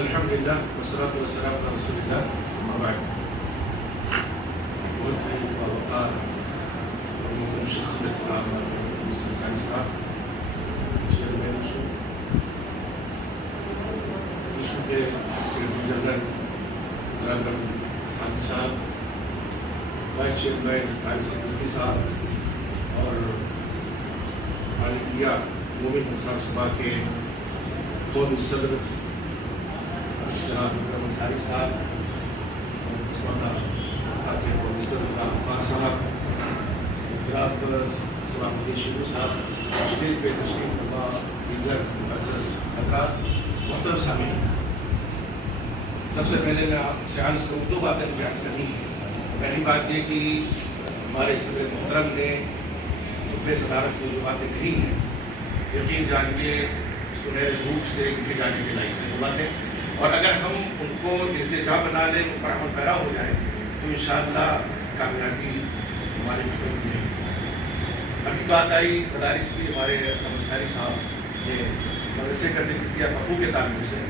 الحمد للہ والصلاۃ والسلام علی رسول اللہ اما بعد. بہت ہی باوقار اور محترم شخصیت علامہ ثانی صاحب چیئرمین ایشو کے سیکرٹری جنرل برادر خان صاحب، وائس چیئرمین قاری سیکرٹری صاحب اور عالمیہ مومن انصار سبھا کے قومی صدر جناب انصاری صاحب اور کے قومی صدر خان صاحب، جناب سلامتی شیخو صاحب، تشکیل پہ تشریف فرما دیگر معزز حضرات، محترم سامعین، سب سے پہلے میں آپ سے عرض کروں دو باتیں مجھے عرض کرنی ہے. پہلی بات یہ کہ ہمارے صدر محترم نے خطبہ صدارت میں جو باتیں کہی ہیں، یقین جانیے سنہرے روح سے لکھے جانے کے لائق ہیں وہ باتیں، اور اگر ہم ان کو دل سے جا بنا لیں، ان پر عمل پیرا ہو جائے تو انشاءاللہ کامیابی ہمارے موجود ہے. ابھی بات آئی مدارس کی، ہمارے انصاری صاحب نے مدرسے کا ذکر کیا کفو کے تعلق سے،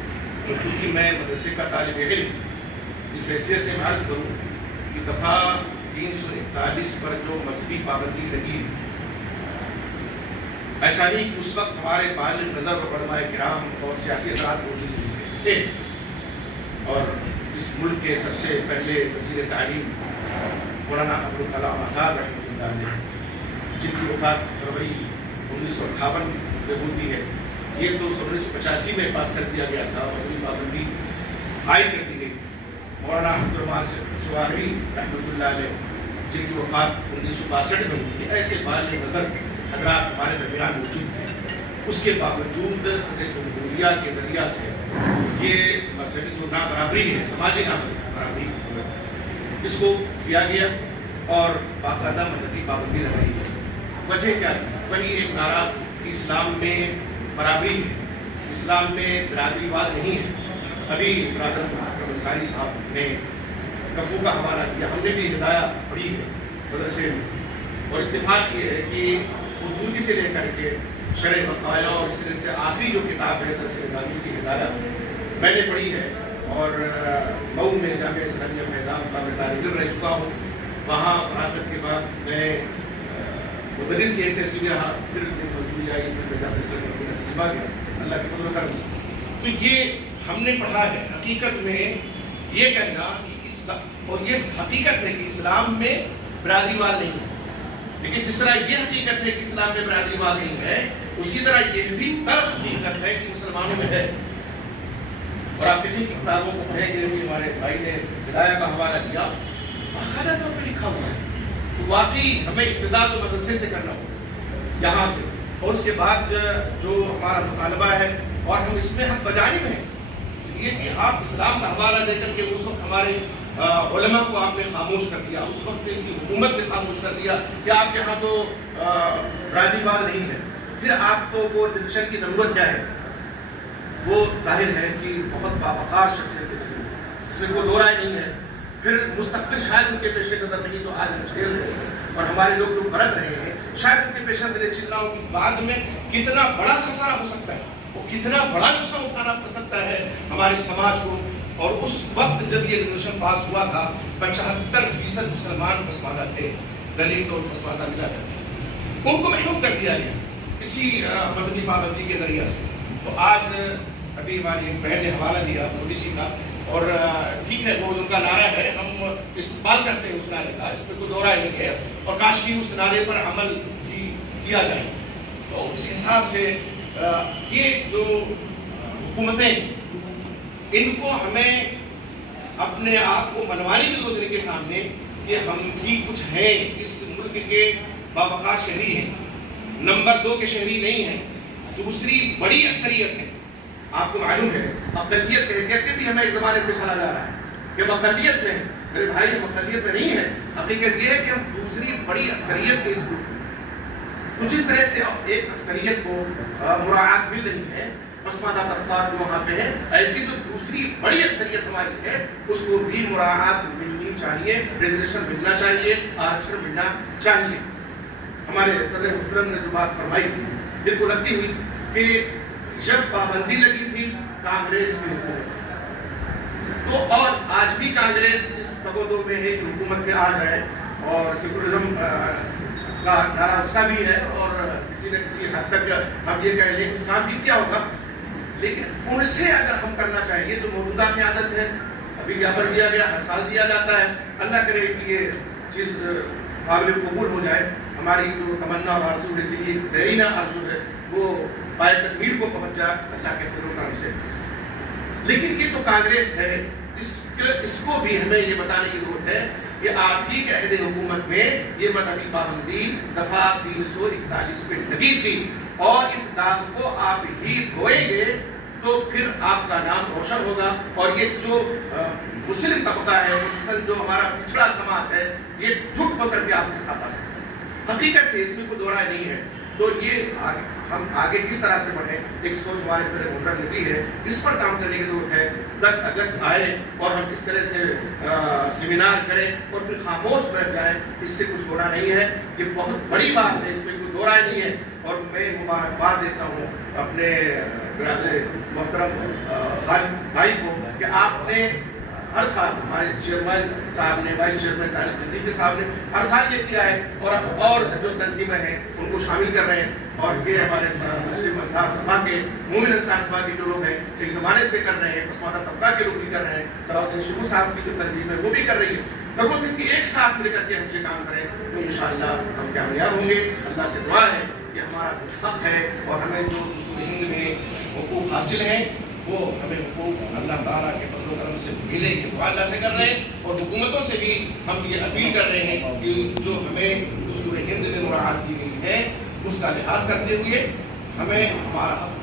تو چونکہ میں مدرسے کا طالب علم اس حیثیت سے عرض کروں کہ دفعہ 341 پر جو مذہبی پابندی لگی، ایسا نہیں کہ اس وقت ہمارے بالغ نظر اور علماء کرام اور سیاسی افراد موجود تھے، اور اس ملک کے سب سے پہلے وزیر تعلیم مولانا ابوالکلام آزاد رحمۃ اللہ علیہ، جن کی وفات فروری 1958 میں ہوتی ہے. یہ تو 1985 میں پاس کر دیا گیا تھا، مذہبی پابندی عائد کر دی گئی تھی. مولانا عبدالرحمان سواغری رحمۃ اللہ علیہ، جن کی وفات 1962 میں ہوئی تھی. ایسے بالغ نظر حضرات ہمارے درمیان موجود تھے. اس کے باوجود صدر جمہوریہ کے ذریعہ سے یہ مذہبی جو نابرابری ہے، سماجی نابرابری، اس کو کیا گیا اور باقاعدہ مذہبی پابندی لگائی گئی. وجہ کیا تھی؟ وہی ایک نعرہ کہ اسلام میں برابری ہے، اسلام میں برادری واد نہیں ہے. ابھی برادر انصاری صاحب نے کفو کا حوالہ دیا، ہم نے بھی ہدایات پڑھی ہے مدرسے میں، اور اتفاق یہ ہے کہ خودروی سے لے کر کے شرح بقایا اور اس طرح سے آخری جو کتاب ہے درس نظامی کی ہدایت میں نے پڑھی ہے. اور مئو میں جامعہ اسلامیہ فیضان کا میں طالب علم رہ چکا ہوں. وہاں فراغت کے بعد میں مدرس کی حیثیت سے بھی رہا، پھر منظوری آئی، پھر جامعہ اسلامیہ کا تجربہ گیا اللہ کے فضل و کرم سے. تو یہ ہم نے پڑھا ہے. حقیقت میں یہ کہنا کہ اور یہ حقیقت ہے کہ اسلام میں برادری واد نہیں ہے، لیکن جس طرح یہ حقیقت ہے کہ اسلام میں برادری واد نہیں ہے، اسی طرح یہ بھی تلخ حقیقت ہے کہ مسلمانوں میں ہے. اور آپ فقہ کی کتابوں کو پڑھیں گے، بھی ہمارے بھائی نے ہدایہ کا حوالہ دیا، باقاعدہ طور پہ لکھا ہوا ہے. تو واقعی ہمیں ابتدا تو مدرسے سے کرنا ہوگا، یہاں سے، اور اس کے بعد جو ہمارا مطالبہ ہے، اور ہم اس میں حق بجانب ہیں، اس لیے کہ آپ اسلام کا حوالہ دے کر کے اس وقت ہمارے علماء کو آپ نے خاموش کر دیا، اس وقت ان کی حکومت نے خاموش کر دیا کہ آپ کے ہاں تو برادری واد نہیں ہے. پھر آپ کو وہ ڈسکشن کی ضرورت کیا ہے؟ وہ ظاہر ہے کہ بہت باوقار شخصیت ہے، اس میں کوئی دو رائے نہیں ہے. پھر مستقبل شاید ان کے پیش نظر نہیں تو آج ہم جھیل رہے ہیں، اور ہمارے لوگ جو برت رہے ہیں، شاید ان کے پیش نظر چلاؤں کی بعد میں کتنا بڑا خسارہ ہو سکتا ہے، وہ کتنا بڑا نقصان اٹھانا پڑ سکتا ہے ہمارے سماج کو. اور اس وقت جب یہ ریزولوشن پاس ہوا تھا 75% مسلمان پسماندہ تھے، دلت اور پسماندہ ملا کر ان کو محروم کر دیا گیا اسی مذہبی پابندی کے ذریعے سے. تو آج ابھی ہماری ایک بہن نے حوالہ دیا مودی جی کا، اور ٹھیک ہے وہ ان کا نعرہ ہے، ہم استقبال کرتے ہیں اس نعرے کا، اس پہ کوئی دو رائے نہیں ہے، اور کاش کی اس نعرے پر عمل بھی کیا جائے. تو اس حساب سے یہ جو حکومتیں، ان کو ہمیں اپنے آپ کو منوانے کی ضرورت ہے کے سامنے کہ ہم بھی کچھ ہیں، اس ملک کے باوقار شہری ہیں، نمبر 2 کے شہری نہیں ہیں. دوسری بڑی اکثریت ہے، آپ کو معلوم ہے اقلیت کہہ کے بھی ہمیں ایک زمانے سے چلا جا رہا ہے کہ ہم اقلیت میں ہیں. میرے بھائی ہم اقلیت میں نہیں ہیں. حقیقت یہ ہے کہ ہم دوسری بڑی اکثریت کے اس ملک میں، تو جس طرح سے ایک اکثریت کو مراعات مل رہی ہے، پسماندہ طبقات جو وہاں پہ ہے، ایسی جو دوسری بڑی اکثریت ہماری ہے اس کو بھی مراعات ملنی چاہیے، ریزرویشن ملنا چاہیے، آرکشن ملنا چاہیے. ہمارے صدر محترم نے جو بات فرمائی تھی دل کو لگتی ہوئی کہ جب پابندی لگی تھی کانگریس کی حکومت، تو اور آج بھی کانگریس اس تگودو میں ہے کہ حکومت میں آ جائے اور سیکولرزم کا نعرہ اس کا بھی ہے اور کسی نہ کسی حد تک ہم یہ کہہ لیں اس کام بھی کیا ہوگا، لیکن ان سے اگر ہم کرنا چاہیے جو موجودہ قیادت ہے، ابھی ویاپن دیا گیا، ہر سال دیا جاتا ہے، اللہ کرے کہ یہ چیز قابل قبول ہو جائے، ہماری جو تمنا اور آرزو ہے، دلی دیرینہ آرزو ہے، وہ پائے تکمیل کو پہنچ جائے اللہ کے فضل و کرم سے۔ لیکن یہ جو کانگریس ہے اس کو بھی ہمیں یہ بتانے کی ضرورت ہے کہ آپ ہی کے عہد حکومت میں یہ مذہبی پابندی دفعہ 341 پہ لگی تھی اور اس داغ کو آپ ہی دھوئیں گے تو پھر آپ کا نام روشن ہوگا، اور یہ جو مسلم طبقہ ہے، خصوصاً جو ہمارا پچھڑا سماج ہے، یہ جھٹ ہو کر کے آپ کے ساتھ آ سکتا ہے۔ حقیقت ہے، اس میں کوئی دو رائے نہیں ہے۔ تو یہ ہم آگے کس طرح سے بڑھیں، ایک سوچ ہماری اس طرح محرم ندی ہے، اس پر کام کرنے کی ضرورت ہے۔ 10 اگست آئے اور ہم اس طرح سے سیمینار کریں اور پھر خاموش بیٹھ جائیں، اس سے کچھ ہونا نہیں ہے۔ یہ بہت بڑی بات ہے، اس میں کوئی دو رائے نہیں ہے، اور میں مبارکباد دیتا ہوں اپنے برادر محترم خالد بھائی کو کہ آپ نے ہر سال ہمارے چیئرمین صاحب نے، وائس چیئرمین طارق صدیقی صاحب نے ہر سال یہ کیا ہے، اور جو تنظیمیں ہیں ان کو شامل کر رہے ہیں، اور یہ ہمارے مسلم انصار سبھا کے، مومن انصار سبھا کے جو لوگ ہیں ایک زمانے سے کر رہے ہیں، پسماندہ طبقہ کے لوگ بھی کر رہے ہیں، صلاح الدین شیخو صاحب کی جو تنظیم ہے وہ بھی کر رہی ہے۔ ضرورت ہے کہ ایک ساتھ مل کر کے ہم یہ کام کریں تو انشاءاللہ ہم کامیاب ہوں گے۔ اللہ سے دعا ہے کہ ہمارا جو حق ہے اور ہمیں جو ہند میں حقوق حاصل ہیں وہ ہمیں حقوق اللہ تعالیٰ کے فضل و کرم سے ملے گی، دعا اللہ سے کر رہے ہیں، اور حکومتوں سے بھی ہم یہ اپیل کر رہے ہیں کہ جو ہمیں دستور ہند میں مراعات کی گئی ہے اس کا لحاظ کرتے ہوئے ہمیں ہمارا حق